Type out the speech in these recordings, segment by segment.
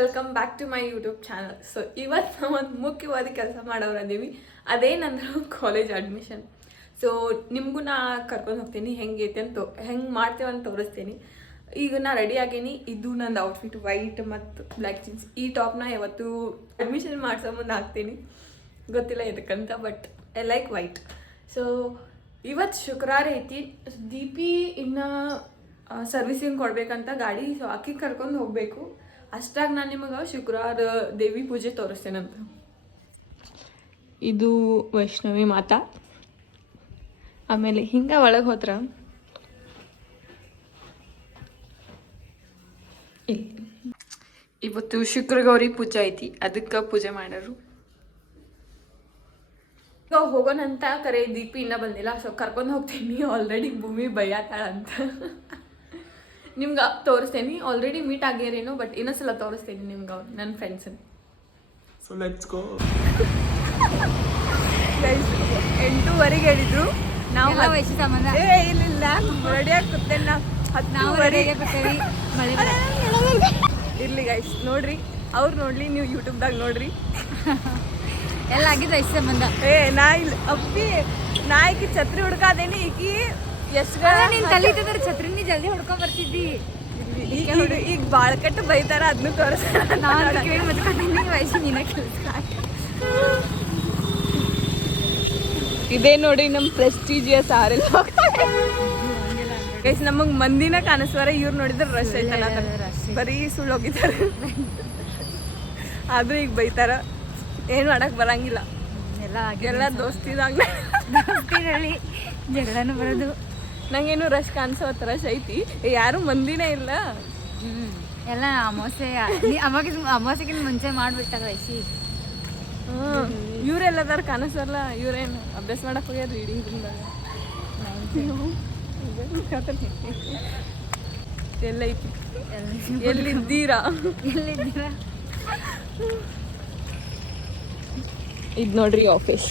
Welcome back to my YouTube channel. So ಇವತ್ತು ನಾವು ಒಂದು ಮುಖ್ಯವಾದ ಕೆಲಸ ಮಾಡೋರದೀವಿ. ಅದೇನಂದ್ರೆ ಕಾಲೇಜ್ ಅಡ್ಮಿಷನ್. ಸೊ ನಿಮಗೂ ನಾ ಕರ್ಕೊಂಡು ಹೋಗ್ತೀನಿ, ಹೆಂಗೈತೆ ಅಂತ ಹೆಂಗೆ ಮಾಡ್ತೇವೆ ಅಂತ ತೋರಿಸ್ತೀನಿ. ಈಗ ನಾ ರೆಡಿ ಆಗೇನಿ. ಇದು ನಂದು ಔಟ್ಫಿಟ್ ವೈಟ್ ಮತ್ತು ಬ್ಲ್ಯಾಕ್ ಜೀನ್ಸ್. ಈ ಟಾಪ್ನ ಯಾವತ್ತು ಅಡ್ಮಿಷನ್ ಮಾಡ್ಸೋ ಮುಂದೆ ಹಾಕ್ತೀನಿ, ಗೊತ್ತಿಲ್ಲ ಇದಕ್ಕಂತ, but I like white. So ಇವತ್ತು ಶುಕ್ರವಾರ ಐತಿ. ದೀಪಿ ಇನ್ನು ಸರ್ವಿಸಿಂಗ್ ಕೊಡ್ಬೇಕಂತ ಗಾಡಿ. ಸೊ ಆಕಿ ಕರ್ಕೊಂಡು ಹೋಗಬೇಕು. ಅಷ್ಟಾಗ ನಾನು ನಿಮಗೆ ಶುಕ್ರವಾರ ದೇವಿ ಪೂಜೆ ತೋರಿಸ್ತೇನಂತ. ಇದು ವೈಷ್ಣವಿ ಮಾತಾ. ಆಮೇಲೆ ಹಿಂಗೆ ಒಳಗೆ ಹೋದ್ರ ಇವತ್ತು ಶುಕ್ರಗೌರಿ ಪೂಜೆ ಐತಿ, ಅದಕ್ಕೆ ಪೂಜೆ ಮಾಡೋರು. ಈಗ ಹೋಗೋಣಂತ ಕರೆ ದೀಪಿ ಇನ್ನೂ ಬಂದಿಲ್ಲ. ಸೊ ಕರ್ಕೊಂಡು ಹೋಗ್ತೀನಿ. ಆಲ್ರೆಡಿ ಭೂಮಿ ಬೈಯಾತಾಳ ಅಂತ ನಿಮ್ಗೆ ತೋರಿಸ್ತೇನೆ. ಆಲ್ರೆಡಿ ಮೀಟ್ ಆಗ್ಯಾರೇನೋ, ಬಟ್ ಇನ್ನೊಂದ್ಸಲ ತೋರಿಸ್ತೇನೆ ನಿಮ್ಗೆ ಅವ್ರು ನನ್ನ ಫ್ರೆಂಡ್ಸನ್ನು. So let's go. 8:30 ಹೇಳಿದ್ರು. ನಾವು ವಯಸ್ಸು ಸಂಬಂಧ ಇಲ್ಲ ರೆಡಿಯಾಗಿ ಕೂತೇನೆ. ನಾವು ಇರ್ಲಿ ಗೈಸ್, ನೋಡ್ರಿ, ಅವ್ರು ನೋಡ್ಲಿ, ನೀವು ಯೂಟ್ಯೂಬ್ದಾಗ ನೋಡ್ರಿ. ಎಲ್ಲ ಆಗಿದ್ದು ವಯಸ್ಸು ಸಂಬಂಧ. ನಾ ಇಲ್ಲ ಅಪ್ಪಿ, ನಾ ಈಕಿ ಛತ್ರಿ ಹುಡ್ಕಾದೇನಿ. ಈಕಿ ಎಷ್ಟು ನೀನ್ ಕಲಿತಿದ್ರೆ ಛತ್ರಿನಿ ಜಲ್ದಿ ಹುಡ್ಕೊಂಡ್ ಬರ್ತಿದ್ದಿ. ಈಗ ಬಾಳ್ಕಟ್ಟು ಬೈತಾರ, ಅದನ್ನು ತೋರಿಸ. ನಾನು ಕೇಳಿ ಮತ್ತೆ ವಯಸ್ಸು ನೀನ ಕೆಲಸ. ಇದೇ ನೋಡಿ ನಮ್ಮ ಪ್ರೆಸ್ಟೀಜಿಯಸ್ ಆರೆಲ್ಲ ಗೈಸ್. ನಮಗೆ ಮಂದಿನ ಕಾಣಿಸ್ವಾರ, ಇವ್ರು ನೋಡಿದ್ರೆ ರಶ್ ಐತಲ್ಲ, ಬರೀ ಸುಳ್ಳು ಹೋಗಿದ್ದಾರೆ. ಆದ್ರೂ ಈಗ ಬೈತಾರ, ಏನು ಮಾಡಕ್ ಬರಂಗಿಲ್ಲ. ಎಲ್ಲ ದೋಸ್ತಿದಾಗ ದೋಸ್ತಿರಲ್ಲಿ ಜಗಳನೂ ಬರೋದು. ನಂಗೇನು ರಶ್ ಕಾಣಿಸೋತ್ ರಶ್ ಐತಿ, ಯಾರು ಮಂದಿನೇ ಇಲ್ಲ. ಎಲ್ಲ ಅಮಾವಾಸ್ಯೆಗಿಂತ ಮುಂಚೆ ಮಾಡ್ಬಿಟ್ಟಾರ ವಯಸ್ಸಿ. ಇವ್ರೆಲ್ಲದಾರ ಕಾಣಿಸಲ್ಲ. ಇವ್ರೇನು ಅಭ್ಯಾಸ ಮಾಡಕ್ ಹೋಗ್ಯಾರ ರೀಡಿಂಗ್ ರೂಮ್ದಾಗ. ಎಲ್ಲೈತಿ, ಎಲ್ಲಿದ್ದೀರಾ? ಇದು ನೋಡ್ರಿ ಆಫೀಸ್.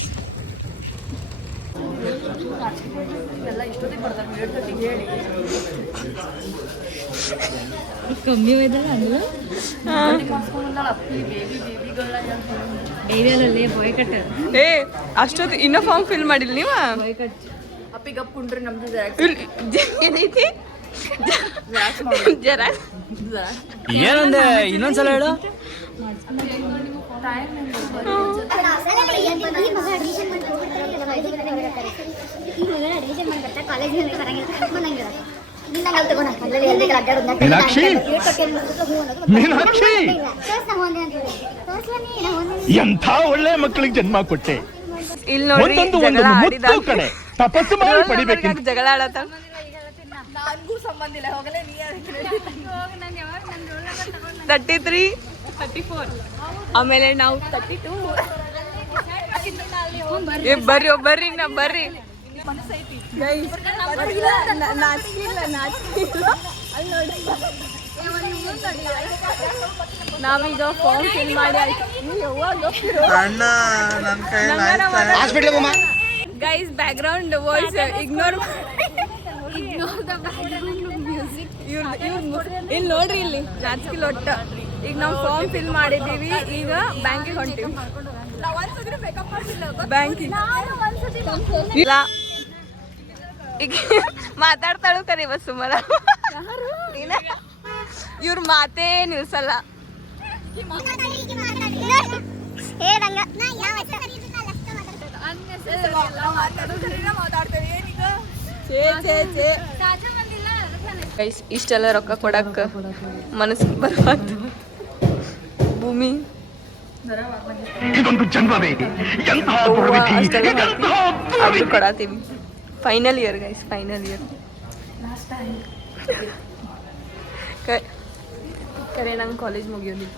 ಕಮ್ಮಿ ಹೋಯ್ತಲ್ಲ ಅಂದ್ಲ. ಡೈರಿಯಲ್ಲೇ ಬಾಯ್ ಕಟ್. ಅಷ್ಟೊತ್ತು ಇನ್ನೂ ಫಾರ್ಮ್ ಫಿಲ್ ಮಾಡಿಲ್ಲ ನೀವು? Boy cut ಅಪ್ಪಿಗಪ್ಪ ಕುಂಡ್ರಿ. ನಮ್ದು ಏನೈತಿ ಜರ ಏನಂದೆ, ಇನ್ನೊಂದ್ಸಲ ಹೇಳು. ಎಂಥ ಒಳ್ಳೆ ಮಕ್ಕಳಿಗೆ ಜನ್ಮ ಕೊಟ್ಟೆ. ಇಲ್ಲಿ ನೋಡಿ ತಪಸ್ಸು ಮಾಡಿ ಪಡಿಬೇಕು. ಜಗಳ ಆಡತ್ತ. ನನಗೂ ಸಂಬಂಧ ಇಲ್ಲ, ಹೋಗಲೇ ನೀ 33, 34, ಆಮೇಲೆ ನಾವು 32. ಬರ್ರಿ ಬರ್ರಿ, ನಾ ಬರ್ರಿ. ನಾವೀಗ ಫಾರ್ಮ್ ಫಿಲ್ ಮಾಡಿ ಆಯ್ತು. Guys, background voice ignore. ಇಲ್ಲಿ ನೋಡ್ರಿ, ಇಲ್ಲಿ ರಾಜಕೀಯ ಒಟ್ಟ. ಈಗ ನಾವು ಫಾರ್ಮ್ ಫಿಲ್ ಮಾಡಿದ್ದೀವಿ. ಈಗ ಬ್ಯಾಂಕಿಗೆ ಹೊಂಟೀವಿ. ಬ್ಯಾಂಕಿಗೆ ಇಲ್ಲ, ಈಗ ಮಾತಾಡ್ತಾಳು ಕರಿ ಬಸ್ಸು ಮರ. ಇವ್ರ ಮಾತೇ ನಿಲ್ಸಲ್ಲ. ಇಷ್ಟೆಲ್ಲ ರೊಕ್ಕ ಕೊಡಕ್ಕ ಮನಸ್ಸು ಬರಬಾರ್ದು. ಭೂಮಿ ಅಷ್ಟು ಕೊಡಾತೀವಿ. Final year guys, final year. ಕರೆ ನಂಗೆ ಕಾಲೇಜ್ ಮುಗಿಯೋದಿಲ್ಲ.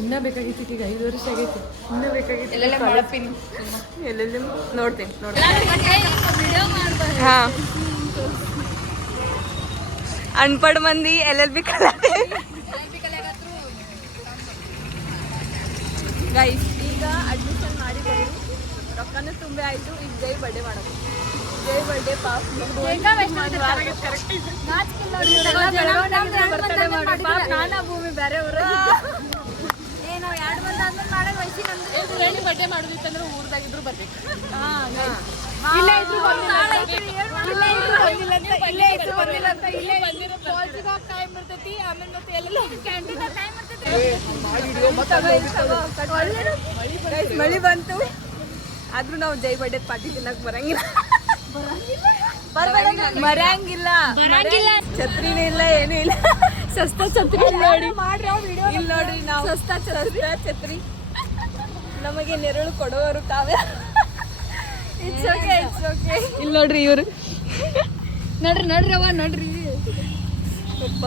ಇನ್ನೂ ಬೇಕಾಗಿತ್ತು. ಈಗ 5 ವರ್ಷ ಆಗೈತಿ. ಇನ್ನೂ ಬೇಕಾಗಿತ್ತು. ಎಲ್ಲೆಲ್ಲಿ ನೋಡ್ತೀನಿ. ಹಾಂ, ಅನ್ಪಡ್ ಮಂದಿ LLB ಕಲಾತೀವಿ ಗೈಸ್. ಈಗ ಅಡ್ಮಿಷನ್ ಮಾಡಿದ್ದೇವೆ, ರೊಕ್ಕನೂ ತುಂಬೆ ಆಯಿತು. ಈಗ ಜೈ ಬರ್ಡೇ ಮಾಡೋದು. ಜೈ ಬರ್ಡೇ ಪಾಪ ನಾನಾ ಭೂಮಿ ಬೇರೆ ಊರು ಏನೋ 2 ಮಂದಿ ಆದ್ಮೇಲೆ ಮಾಡೋ ವಯಸ್ಸಿ ನಂದು ಬರ್ಡೇ ಮಾಡೋದಿತ್ತಂದ್ರೆ ಊರ್ದಾಗಿದ್ರು ಬರ್ಬೇಕು ಇಲ್ಲೇ ಇದ್ರು ಇಲ್ಲೇ ಇದ್ರು ಬಂದಿಲ್ಲ ಅಂತ ಇಲ್ಲೇ ಟೈಮ್ ಇರ್ತೈತಿ ಆಮೇಲೆ ಮತ್ತೆ ಎಲ್ಲ ಕ್ಯಾಂಟೀನ್ ಟೈಮ್ ಇರ್ತೈತಿ ಮಳಿ ಬಂತು ಆದ್ರೂ ನಾವು ಜೈ ಬರ್ಡೇ ಪಾರ್ಟಿ ತಿನ್ನಕ್ ಬರಂಗಿಲ್ಲ ಮರಂಗಿಲ್ಲ ಛತ್ರಿನೂ ಇಲ್ಲ ಏನೂ ಇಲ್ಲ ಸಸ್ತಾ ಛತ್ರಿ ನೋಡಿ ಇಲ್ಲಿ ನೋಡ್ರಿ ನಾವು ಸಸ್ತಾ ಛತ್ರಿ ನಮಗೆ ನೆರಳು ಕೊಡೋರು ತಾವೇ ಇಟ್ಸ್ ಓಕೆ ಇಲ್ಲಿ ನೋಡ್ರಿ ಇವರು ನೋಡ್ರಿ ಅವ ನೋಡ್ರಿ ಒಬ್ಬ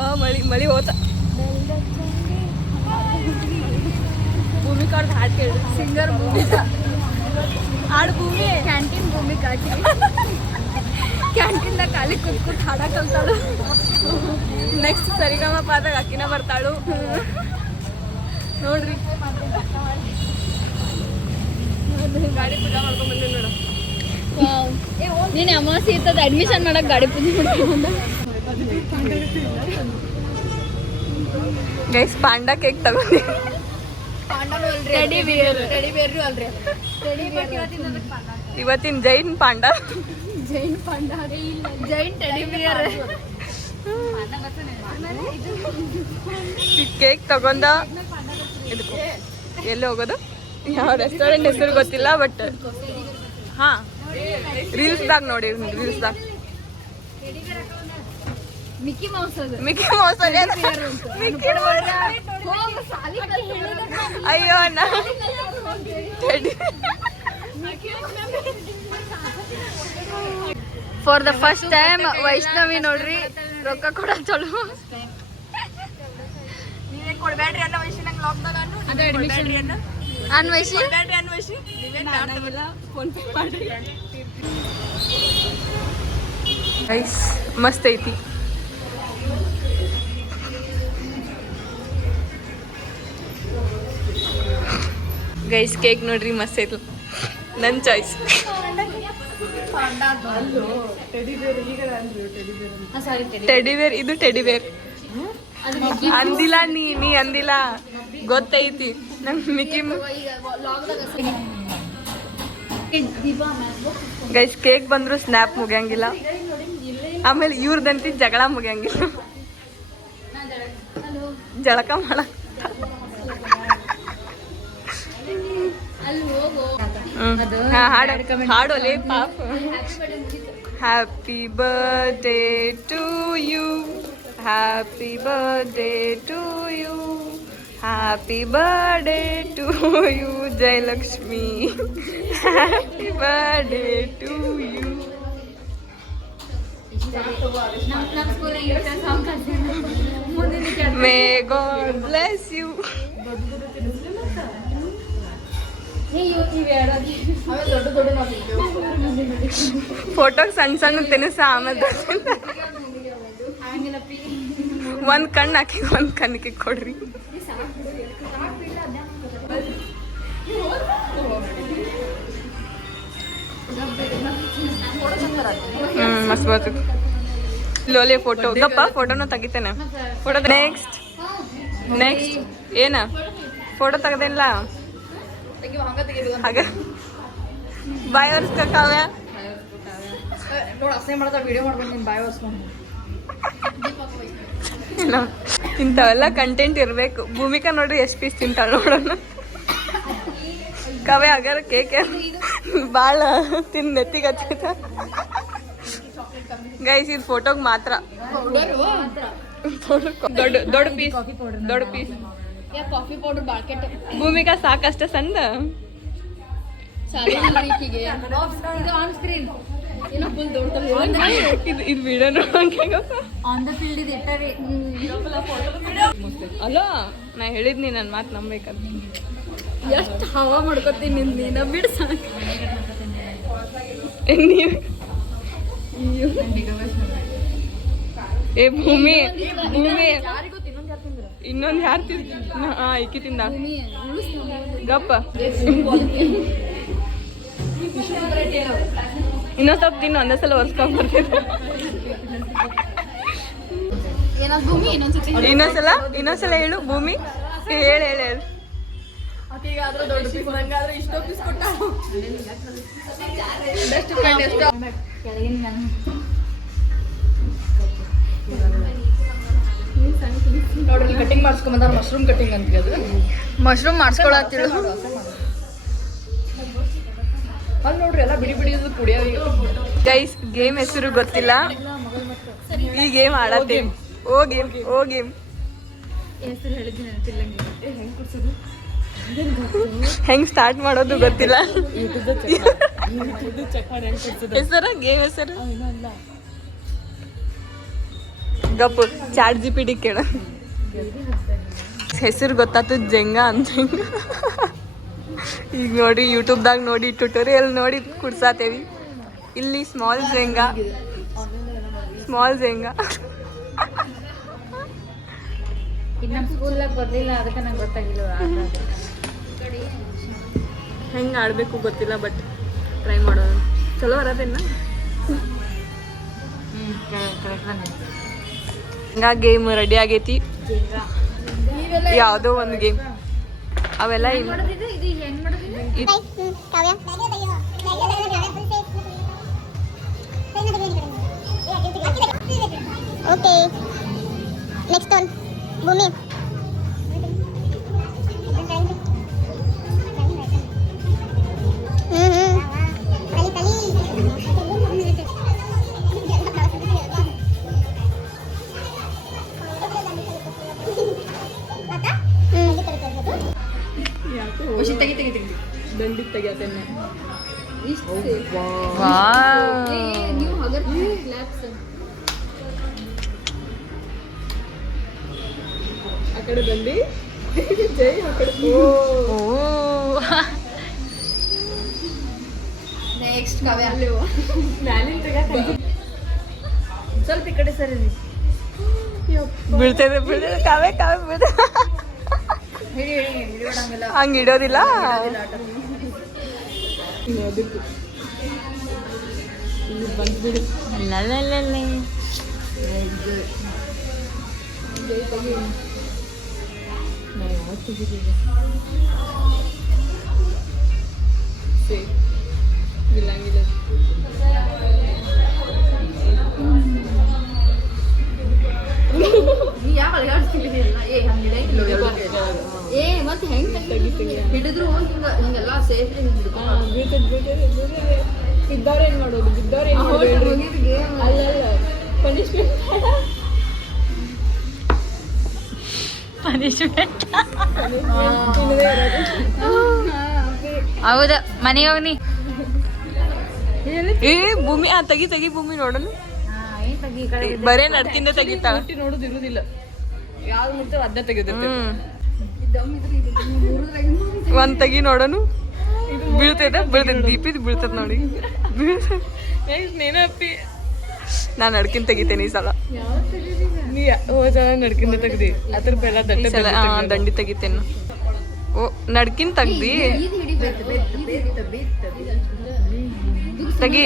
ಮಳಿ ಹೋತ ಭೂಮಿಕಾರ್ದು ಹಾಡು ಕೇಳಿ ಸಿಂಗರ್ ಭೂಮಿಕಾ ಹಾಡು ಭೂಮಿ ಕ್ಯಾಂಟೀನ್ ಭೂಮಿಕಾ ಕ್ಯಾಂಟೀನ್ದಾಗ ಖಾಲಿ ಕೂತ್ ಹಾಡಕ್ ಕಲ್ತಾಳು ನೆಕ್ಸ್ಟ್ ಸರಿಗಮ ಪಾದಾಗ ಅಕ್ಕಿನ ಬರ್ತಾಳು ನೋಡ್ರಿ ಗಾಡಿ ಪೂಜೆ ಮಾಡ್ಕೊಂಡ್ ಬಂದಿ ನೋಡು ನೀನು ಅಮಾವಾಸ್ಯೆ ಇರ್ತದ ಅಡ್ಮಿಷನ್ ಮಾಡಕ್ ಗಾಡಿ ಪೂಜೆ ಮಾಡ್ಕೊಂಡ ಗೈಸ್ ಪಾಂಡಾ ಕೇಕ್ ತಗೊಂಡಿ ಟೆಡಿ ಬಿಯರ್ ಅಲ್ರಿ ಇವತ್ತಿನ ಜೈನ್ ಪಾಂಡಾ ಜೈನ್ ಪಾಂಡ ಜೈನ್ ಟೆಡಿ ಬಿಯರ್ ಈ ಕೇಕ್ ತಗೊಂಡ ಎಲ್ಲಿ ಹೋಗೋದು ಯಾವ ರೆಸ್ಟೋರೆಂಟ್ ಹೆಸರು ಗೊತ್ತಿಲ್ಲ ಬಟ್ ಹಾ ರೀಲ್ಸ್ದಾಗ ನೋಡಿ ರೀಲ್ಸ್ದಾಗ ಮಿಕ್ಕಿ ಮೌಸ್ ಅದು ಮಿಕ್ಕಿ ಮೌಸ್ ಮಿಕ್ಕಿ ಮೌಸ್ ಅಯ್ಯೋ for the first time Vaishnavi ನೋಡ್ರಿ ರೊಕ್ಕ ಕೊಡ ಚಲೋ ನೀವೇ ಕೊಡ್ಬೇಡ್ರಿ ಅನ್ನೋ ವಯಸ್ಸು ನಂಗೆ ಲಾಕ್ದಾಗ ಅನ್ವೈಶಿ ಗೈಸ್ ಮಸ್ತ್ ಐತಿ ಗೈಸ್ ಕೇಕ್ ನೋಡ್ರಿ ಮಸ್ತ್ ಐತಿ ನನ್ನ ಚಾಯ್ಸ್ ಟೆಡಿಬೇರ್ ಇದು ಟೆಡಿಬೇರ್ ಅಂದಿಲ್ಲ ನೀ ಅಂದಿಲ್ಲ ಗೊತ್ತೈತಿ ನಂಗೆ ಮಿಕ್ಕಿ ಗೈಸ್ ಕೇಕ್ ಬಂದ್ರು ಸ್ನ್ಯಾಪ್ ಮುಗಿಯಂಗಿಲ್ಲ ಆಮೇಲೆ ಇವ್ರದಂತಿ ಜಗಳ ಮುಗಿಯಂಗಿಲ್ಲ ಜಳಕ ಮಾಡಕ್ ಹಾಡು ಲೇ ಪಾಪ happy birthday to you happy birthday to you happy birthday to you Jayalakshmi happy birthday to you may God bless you ಫೋಟೋಗೆ ಸಣ್ಣ ಸಣ್ಣ ತಿನಿಸ ಆಮೇಲೆ ಒಂದ್ ಕಣ್ಣು ಹಾಕಿ ಒಂದ್ ಕಣ್ಣಿಗೆ ಕೊಡ್ರಿ ಮಸ್ತ್ ಬರ್ತದೆ ಲೋಲೆ ಫೋಟೋ ಗಪ್ಪ ಫೋಟೋನು ತೆಗಿತೇನೆ ಫೋಟೋ ನೆಕ್ಸ್ಟ್ ಏನ ಫೋಟೋ ತೆಗ್ದಿಲ್ಲ ಹಾಗ ಬಾಯ್ ಒರ್ಸ್ಕಾವ್ಯ ಇಂಥವೆಲ್ಲ ಕಂಟೆಂಟ್ ಇರ್ಬೇಕು ಭೂಮಿಕಾ ನೋಡ್ರಿ ಎಷ್ಟು ಪೀಸ್ ತಿಂತಾಳ ನೋಡೋಣ ಕವೆ ಅಗರ ಕೇಕ್ ಭಾಳ ತಿಂದು ನೆತ್ತಿಗೆ ಹಚ್ಚಿತ ಗೈಸ್ ಇದು ಫೋಟೋಗೆ ಮಾತ್ರ ದೊಡ್ಡ ಪೀಸ್ ಕಾಫಿ ಪೌಡರ್ ಬಾಳ್ಕೆಟ್ ಭೂಮಿಕಾ ಸಾಕಷ್ಟ ಸಣ್ಣ ಆನ್ ಸ್ಕ್ರೀನ್ ಇದು ವಿಡಿಯೋ ನೋಡಂಗೆ ಆನ್ ದ ಫೀಲ್ಡ್ ಇದು ಇಟ್ಟರಿ ಅಲೋ ನಾ ಹೇಳಿದ್ನಿ ನನ್ನ ಮಾತು ನಂಬೇಕಂತ ಎಷ್ಟು ಹವಾ ಮಾಡ್ಕೊತೀನಿ ನೀನ ಬಿಡು ಸಾಕು ಏ ಭೂಮಿ ಇನ್ನೊಂದು ಯಾರು ಈಕಿ ತಿಂದ ಗಪ್ಪ ಇನ್ನೊಂದು ಸ್ವಲ್ಪ ದಿನ ಒಂದೇ ಸಲ ಒರ್ಸ್ಕೊಂಡ್ ಬರ್ತಿದ್ದೆ. ಏನಾದ್ರು ಭೂಮಿ ಇನ್ನೊಂದ್ಸತಿ ಇನ್ನೊಂದ್ಸಲ ಹೇಳು ಭೂಮಿ. ಹೇಳು ಹೇಳು ಹೇಳು. ನೋಡ್ರಿ ಕಟಿಂಗ್ ಮಾಡಿಸ್ಕೊಂಬಂದ ಮಶ್ರೂಮ್ ಕಟಿಂಗ್ ಅಂತ ಅದು ಮಶ್ರೂಮ್ ಮಾಡಿಸ್ಕೊಳತ್ತಿಳು ಅಲ್ಲಿ ನೋಡ್ರಿ ಎಲ್ಲ ಬಿಡಿ ಬಿಡಿ ಕುಡಿಯೋ ಗೈಸ್ ಗೇಮ್ ಹೆಸರು ಗೊತ್ತಿಲ್ಲ, ಈ ಗೇಮ್ ಆಡತ್ತೇನೆ. ಓ ಗೇಮ್ ಹೆಸರು ಹೇಳಿದ್ದೀನಿ ನೆನಪಿಲ್ಲ. ಹೆಂಗ್ ಸ್ಟಾರ್ಟ್ ಮಾಡೋದು ಗೊತ್ತಿಲ್ಲ. ಹೆಸರು ಗೇಮ್ ಹೆಸರು ಗಪ್ಪು ಚಾಟ್ GPT ಕೇಳ. ಹೆಸರು ಗೊತ್ತಾತು ಜಂಗಾ ಅಂತ. ಈಗ ನೋಡಿ ಯೂಟ್ಯೂಬ್ದಾಗ ನೋಡಿ ಟ್ಯುಟೋರಿಯಲ್ ನೋಡಿ ಕುಡ್ಸಾತೇವಿ. ಇಲ್ಲಿ ಸ್ಮಾಲ್ ಜೆಂಗಾ ಇನ್ನು ನಮ್ಮ ಸ್ಕೂಲ್ದಾಗ ಬರ್ಲಿಲ್ಲ, ಅದಕ್ಕೆ ನಂಗೆ ಗೊತ್ತಾಗಿಲ್ಲ ಹೆಂಗೆ ಆಡಬೇಕು ಗೊತ್ತಿಲ್ಲ, ಬಟ್ ಟ್ರೈ ಮಾಡೋದು. ಚಲೋ ಬರತ್ತೇನ ಹಿಂಗ ಗೇಮ್ ರೆಡಿ ಆಗೈತಿ. ಯಾವುದೋ ಒಂದು ಗೇಮ್ ಅವೆಲ್ಲ ಓಕೆ ನೆಕ್ಸ್ಟ್ ಒನ್ ಭೂಮಿ. ದಂಡಿ ತೆಗಿಯತ್ತೇನೆ. ನೀವು ಕ್ಲಾಪ್ಸ್ ಆ ಕಡೆ ದಂಡಿ ಜೈ ಆ ಕಡೆ. ನೆಕ್ಸ್ಟ್ ಕಾವ್ಯ ಮ್ಯಾಲಿನ ತೆಗಿಯಕ್ಕೆ ಸ್ವಲ್ಪ ಈ ಕಡೆ ಸರಿ ಬೀಳ್ತದೆ ಕಾವೇ ಬೀಳ್ತದೆ. ಹಿಡಿಯೋಣಂಗಿಲ್ಲ ಹಂಗೆ ಇಡೋದಿಲ್ಲ. ಬಂದ್ಬಿಡು. ನೀ ಯಾವ ಅಲಗಾಡ್ಸ್ತಿಲ್ಲ ಏ ಹಂಗಿಲ್ಲ ಏ ಮತ್ತೆ ಹೆಂಗ್ ಹಿಡಿದ್ರು ಹಿಂಗೆಲ್ಲ ಸೇಫ್ಲಿ ಬಿದ್ದವ್ರು ಏನ್ ಮಾಡೋದು? ಬಿದ್ದವ್ರು ಏನ್ ಮಾಡೋದು? ಅಲ್ಲಲ್ಲ ಪನಿಷ್ಮೆಂಟ್ ಹೌದ ಮನೆಗೆ ಹೋಗ್ನಿ ಏ ಭೂಮಿ ತೆಗಿ ಭೂಮಿ ನೋಡೋಣ. ಬರೇ ನಡ್ಕಿಂದ ತೆಗಿತಾಳ. ನೋಡುದು ಇರುದಿಲ್ಲ, ಯಾವ್ದು ಮುಟ್ಟ ಅದ್ದ ತೆಗೆದಿರ್ತೇವೆ. ಒಂದ್ ತೆಗಿ ನೋಡೋನು. ಬೀಳ್ತೈತೆ ದೀಪಿದ್ ಬೀಳ್ತದ ನೋಡಿ. ನೆನಪಿ ನಾನ್ ನಡ್ಕಿನ್ ತೆಗಿತೇನೆ ಈ ಸಲ. ನೀ ಹೋದ ನಡ್ಕಿಂದ ತೆಗ್ದಿ ಅದ್ರ ಬೆಲ್ಲ ದಂಡಿ ತೆಗಿತೇನು. ಓ ನಡ್ಕಿನ್ ತೆಗ್ದಿ ತೆಗಿ.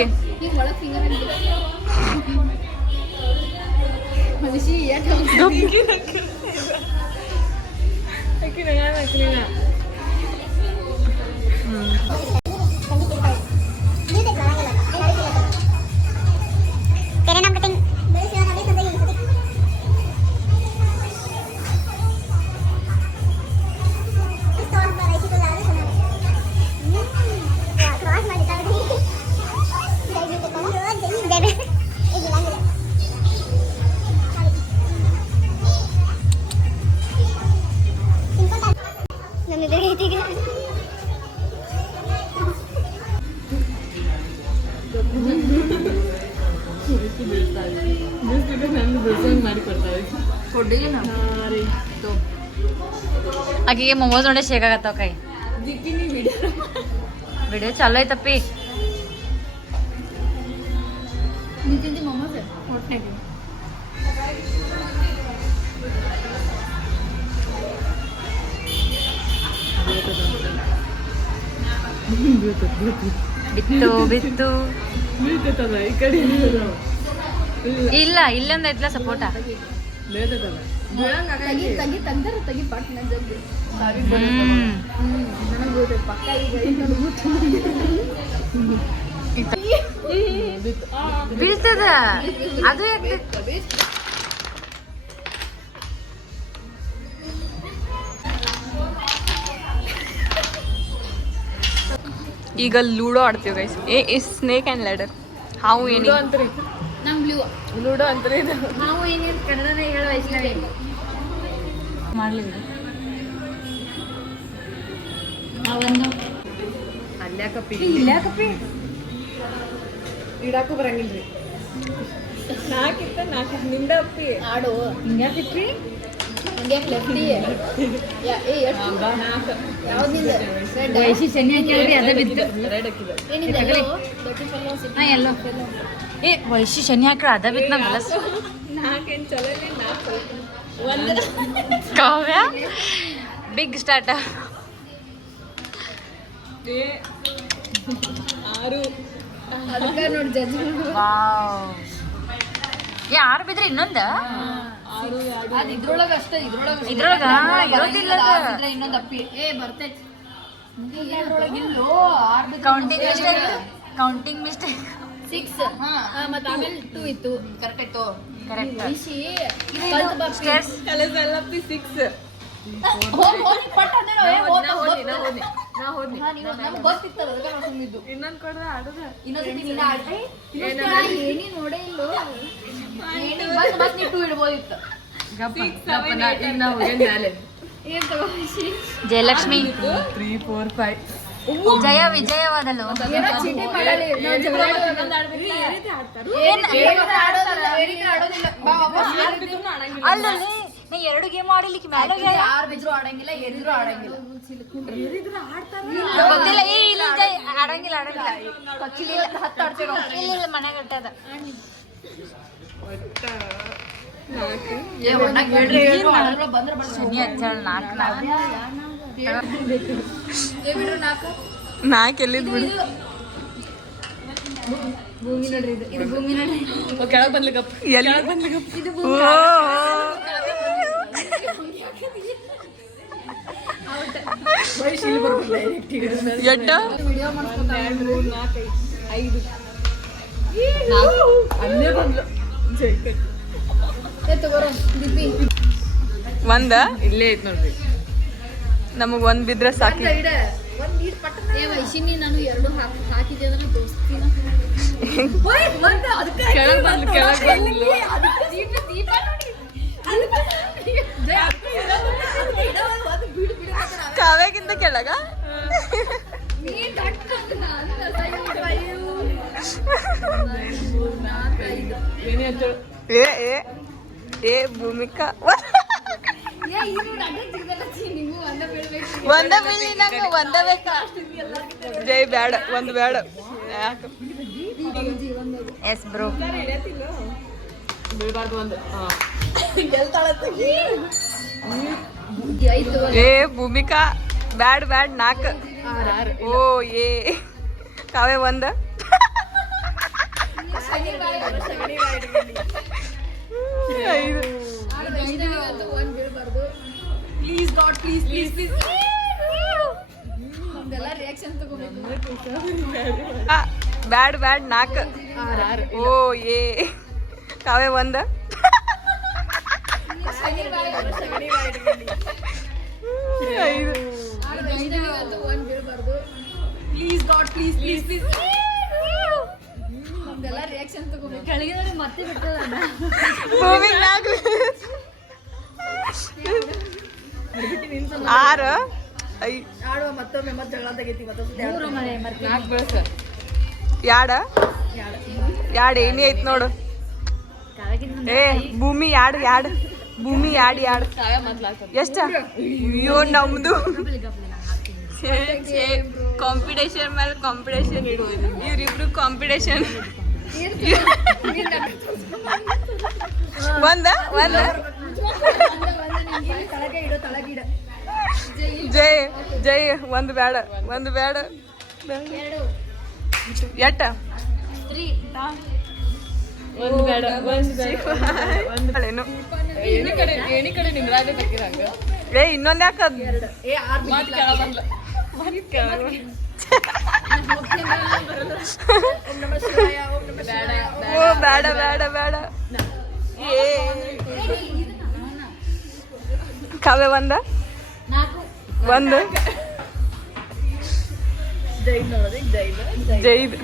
ಆಕೆಗೆ ಮೊಮೋಸ್ ನೋಡೇ ಶೇಕ್ ಆಗತ್ತಾವ ಕೈ. ವಿಡಿಯೋ ಚಾಲು ಐತಪ್ಪಿ. ಬಿತ್ತು ಬಿತ್ತು ಬೀಳ್ತೈತಲ್ಲ ಈ ಕಡೆ ಇಲ್ಲ ಇಲ್ಲೊಂದು ಐತ್ಲ ಸಪೋಟ ಬೀಳ್ತೈತಲ್ಲ ಬೀಳಂಗ ಬೀಳ್ತದ ಅದು ಯಾಕೆ ಈಗ ಲೂಡೋ ಆಡ್ತೀವಿ ಗೈಸ್ ಏ ಸ್ನೇಕ್ ಆ್ಯಂಡ್ ಲ್ಯಾಡರ್ ಹಾವು ಏನಿ ಅಂತ್ರಿ ನಮ್ ಬ್ಲೂ ಲೂಡೋ ಅಂತ್ರಿ ಇದು ನಾವು ಏನೇನು ಕನ್ನಡನ ಹೇಳೋ ವಯಸ್ಸಿನವೇ ಮಾಡ್ಲಿ ಅವನ್ನು ಅಲ್ಯಾಕಪ್ಪಿ ಇಲ್ಲಾಕಪ್ಪಿ ಇಡಾಕು ಬರಂಗಿಲ್ರಿ ನಾಲ್ಕಿತ್ತ ನಿಂದ ಅಪ್ಪಿ ಆಡು ಹಿಂಗ್ಯಾಕಿಟ್ರಿ ಹಿಂಗ್ಯಾಕ್ ಲೆಫ್ಟಿ ವಯಸ್ಸಿ ಶನಿ ಹಾಕಿದ್ರಿ ಅದ ಬಿದ್ದು ರೆಡ್ ಹಾಕಿದ ಏನಿದೆ ಹಾಂ ಎಲ್ಲೋ ಏ ವಯಸ್ಸಿ ಶನಿ ಹಾಕ್ರ ಅದ ಬಿತ್ತು ನಮ್ಮ ಹೊಲಸ್ ನಾಲ್ಕೇನು ಚಲೋ ನಾಲ್ಕು ಕಾವ್ಯ ಬಿಗ್ ಸ್ಟಾರ್ಟ್ ಆರು ನೋಡಿ ಜಡ್ಜ್ ವಾವ್ ಏ ಆರು ಬಿದ್ರೆ ಇನ್ನೊಂದ ಇದ್ರೊಳಗ ಅಷ್ಟೇ ಇದ್ರೊಳಗ ಇರೋದಿಲ್ಲ ಇನ್ನೊಂದು ಅಪ್ಪಿ ಏ ಬರ್ತೈತಿ ಕೌಂಟಿಂಗ್ ಮಿಸ್ಟೇಕ್ 6 ಮತ್ತೆ ಆಮೇಲೆ 2 ಇತ್ತು ಕರೆಕ್ಟ್ ಆಯ್ತು ಕರೆಕ್ಟ್ ಕಲಸಲ್ಲಪ್ಪಿ 6 ಇನ್ನೊಂದು ಕೊಡ್ದ ಆಡುದ ಏನಿ ನೋಡೇ ಇಲ್ಲೋ ನೀ 2 ಇಡ್ಬೋದಿತ್ತು ಜಯಲಕ್ಷ್ಮಿ 3 4 5 ಜಯ ವಿಜಯವಾದಲು ಅಲ್ಲಲ್ಲಿ ನಾ 2 ಗೇಮ್ ಆಡಿಲಿಕ್ಕೆ ಮೇಲೆ ಯಾರು ಬಿದ್ರು ಆಡಂಗಿಲ್ಲ ಎದ್ರು ಆಡಂಗಿಲ್ಲ ಗೊತ್ತಿಲ್ಲ ಏ ಇಲ್ಲ ಆಡಂಗಿಲ್ಲ ಕೊಚ್ಚಿಲಿ 10 ಆಡ್ತೇವೆ ಇಲ್ಲ ಮನೆಗೆ ಇಟ್ಟದ ಶನಿ ಹಚ್ಚಾಳ 4 ಎಲ್ಲಿದ್ ಬಿಡು ಭೂಮಿ ನೋಡ್ರಿ ಇದು ಭೂಮಿ ನೋಡ್ರಿ ಕೆಳಗೆ ಬಂದ್ಲಿಕ್ಕಪ್ಪ ಎಲ್ಲಿ ಇದು ಎಟ್ಟ ವಿಡಿಯೋ ಮಾಡ್ಸ್ಕೊತಾ 2 3 4 5 ಅಲ್ಲೇ ಬಂದ್ಲು ತಗೋರ ದಿಪ್ಪಿ ಒಂದ ಇಲ್ಲೇ ಐತ್ ನೋಡ್ರಿ ನಮಗ್ ಒಂದ್ ಬಿದ್ರೆ ಸಾಕಿ ಏ ವೈಶಿನಿ ನಾನು 2 ಹಾಕಿದ್ದೆ ಅಂದ್ರೆ ದೋಸ್ತಿನ ಕೆಳಗೆ ಬಂದ್ಲು ಕಾವ್ಯಾಗಿಂತ ಕೆಳಗ ಏನೇ ಅಂತ ಏ ಏ ಏ ಭೂಮಿಕಾ ಒಂದ ಬೀಳಿ ನಂಗ ಒಂದ ಬೇಕ ಜೈ ಬ್ಯಾಡ ಒಂದ್ ಬ್ಯಾಡ ಎಸ್ ಬ್ರೋ ಬೀಳ್ಬಾರ್ದು ಒಂದು ಏ ಭೂಮಿಕಾ ಬ್ಯಾಡ್ 4 ಓ ಏ ಕಾವ್ಯ ಒಂದ ಐದು ಪ್ಲೀಸ್ ಗಾಡ್ ಪ್ಲೀಸ್ ನಮ್ದೆಲ್ಲ ರಿಯಾಕ್ಷನ್ ತಗೋಬೇಕು ಬ್ಯಾಡ್ 4 ಓ ಏ ಕಾವ್ಯ ಒಂದ ಐದು ಪ್ಲೀಸ್ ಗಾಡ್ ಪ್ಲೀಸ್ ನಮ್ದೆಲ್ಲ ರಿಯಾಕ್ಷನ್ ತಗೋಬೇಕು ಕೆಳಗೆ ಮತ್ತೆ ಬಿಟ್ಟದ ಭೂಮಿಗೆ 4 6 5 ಆಡುವ ಮತ್ತೊಮ್ಮೆ ಮತ್ತೆ ಜಗಳ ತೆಗಿತಿ ಮತ್ತೊಮ್ಮೆ 4 ಬಳಸ ಯಾಡ್ ಏನಿ ಐತ್ ನೋಡು ಏ ಭೂಮಿ ಯಾಡ್ ಭೂಮಿ ಯಾಡ್ ಎಷ್ಟ ಅಯ್ಯೋ ನಮ್ದು ಕಾಂಪಿಟೇಷನ್ ಮೇಲೆ ಕಾಂಪಿಟೇಷನ್ ಇವ್ರಿಬ್ರು ಕಾಂಪಿಟೇಷನ್ ಒಂದ ಜೈ ಜೈ ಒಂದ್ ಬೇಡ ಎಟ್ಟ ಒಂದು ಬೇಡ ಒಂದು ಏನು ಏಣಿ ಕಡೆ ನಿಂದ್ರಾಗ ತೆಗಿರಂಗ ಏ ಇನ್ನೊಂದು ಯಾಕ ಮಾತು ಕೇಳಬಲ್ಲ ಓ ಬೇಡ ಬೇಡ ಬೇಡ ಏ ಕಾವ್ಯ ಒಂದು ಜೈದ್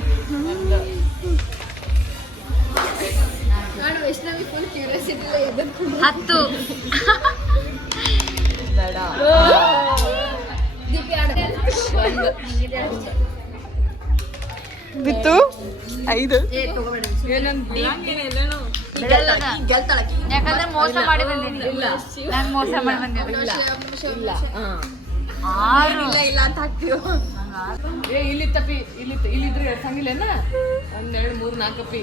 ವೈಷ್ಣವಿ ಫುಲ್ ಕ್ಯೂರಿಯಾಸಿಟಿ 10 ಬೇಡ ದೀಪಿ ಆಡ್ದೆ ಬಿತ್ತು 5 ಯಾಕಂದ್ರೆ ಮೋಸ ಮಾಡಿ ಬಂದೀನಿ ನಾನು ಮೋಸ ಮಾಡಿ ಬಂದಿಲ್ಲ 6 ಇಲ್ಲ ಅಂತ ಹಾಕ್ತೀವಿ ಏ ಇಲ್ಲಿತ್ತಪ್ಪಿ ಇಲ್ಲಿದ್ರೆ ಎಡ್ಸಂಗಿಲ್ಲೇನ 1 2 3 4 ಅಪ್ಪಿ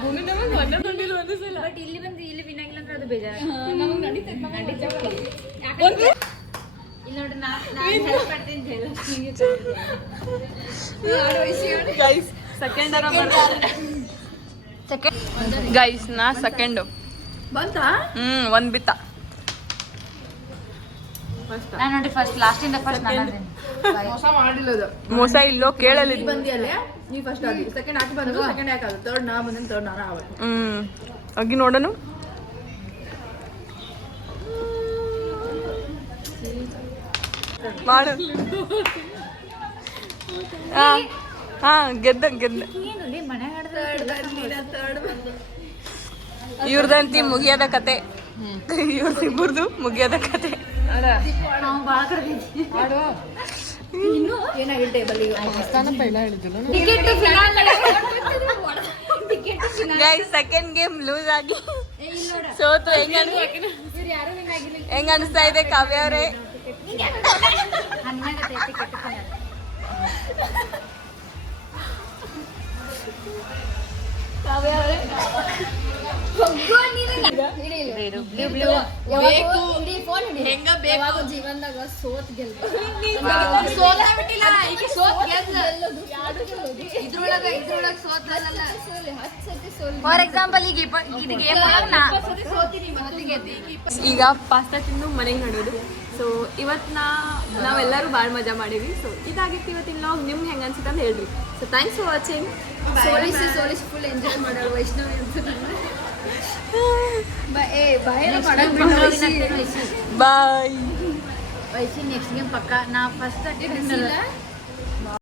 ಭೂಮಿ ನಮಗೆ ಒಂದೇ ಬಂದಿಲ್ಲ ಒಂದು ಸಲ ಬಟ್ ಇಲ್ಲಿ ಬಂದು ಇಲ್ಲಿ ವಿನಾಗಿಲ್ಲ ಅಂದ್ರೆ ಅದು ಬೇಜಾರ ನಮಗೆ ನಡೀತೈತೆ ಇಲ್ಲಿ ನೋಡ್ರಿ ನಾನು ಹೆಲ್ಪ್ ಮಾಡ್ತೀನಿ ಗೈಸ್ ಸೆಕೆಂಡ್ ಗೈಸ್ ನಾ ಸೆಕೆಂಡು ಒಂದ್ ಬಿತ್ತ ನಾನು ನೋಡಿ ಫಸ್ಟ್ ಲಾಸ್ಟಿಂದ ಫಸ್ಟ್ ನಾನು ಮೋಸ ಮಾಡಿಲ್ಲ ಅದು ಮೋಸ ಇಲ್ಲೋ ಕೇಳಲಿ ಬಂದಿಯಲ್ಲ ನೀ ಫಸ್ಟ್ ಆದಿ ಸೆಕೆಂಡ್ ಆಕಿ ಬಂದು ಸೆಕೆಂಡ್ ಯಾಕೆ ಅದು ಥರ್ಡ್ ನಾ ಬಂದಿನ ಥರ್ಡ್ ನಾನು ಆವ ಅಗಿ ನೋಡನು ಮಾಡು ಹಾ ಗೆದ್ದ ಏನು ಮನೆ ಇವ್ರದಂತಿ ಮುಗಿಯದ ಕತೆ ಇವ್ರದಿಬ್ಬರದು ಮುಗಿಯದ ಕತೆ ನಾವು ಭಾಳ ಕಡೆ ಆಡು ಏನಾಗಿಲ್ಲ ಟೇಬಲ್ ಈಗ ಸ್ಥಾನಪ್ಪ ಇಲ್ಲ ಹೇಳಿದ್ದಿಲ್ಲ ಗೈಸ್ ಸೆಕೆಂಡ್ ಗೇಮ್ ಲೂಸ್ ಆಗಿ ಸೋತು ಹೆಂಗ ಅನಿಸ್ತಾ ಇದೆ ಕಾವ್ಯ ಅವರೇ ಜೀವನದಾಗ ಸೋತ್ ಫಾರ್ ಎಕ್ಸಾಂಪಲ್ ಈಗ ಪಾಸ್ತಾ ತಿಂದು ಮನೆಗೆ ನಡೋದು ಸೊ ಇವತ್ತು ನಾವೆಲ್ಲರೂ ಭಾಳ ಮಜಾ ಮಾಡೀವಿ ಸೊ ಇದಾಗಿತ್ತು ಇವತ್ತಿನ ಲಾಗ್ ನಿಮ್ಗೆ ಹೆಂಗೆ ಅನ್ಸುತ್ತೆ ಅಂತ ಹೇಳ್ರಿ ಸೊ ಥ್ಯಾಂಕ್ಸ್ ಫಾರ್ ವಾಚಿಂಗ್ ಸೋಲಿಸಿ ಫುಲ್ ಎಂಜಾಯ್ ಮಾಡೋಳು ವೈಷ್ಣವಿ ಬಾಯ್ ವೈಸಿ ನೆಕ್ಸ್ಟ್ ಗೇಮ್ ಪಕ್ಕ ನಾ ಫಸ್ಟ್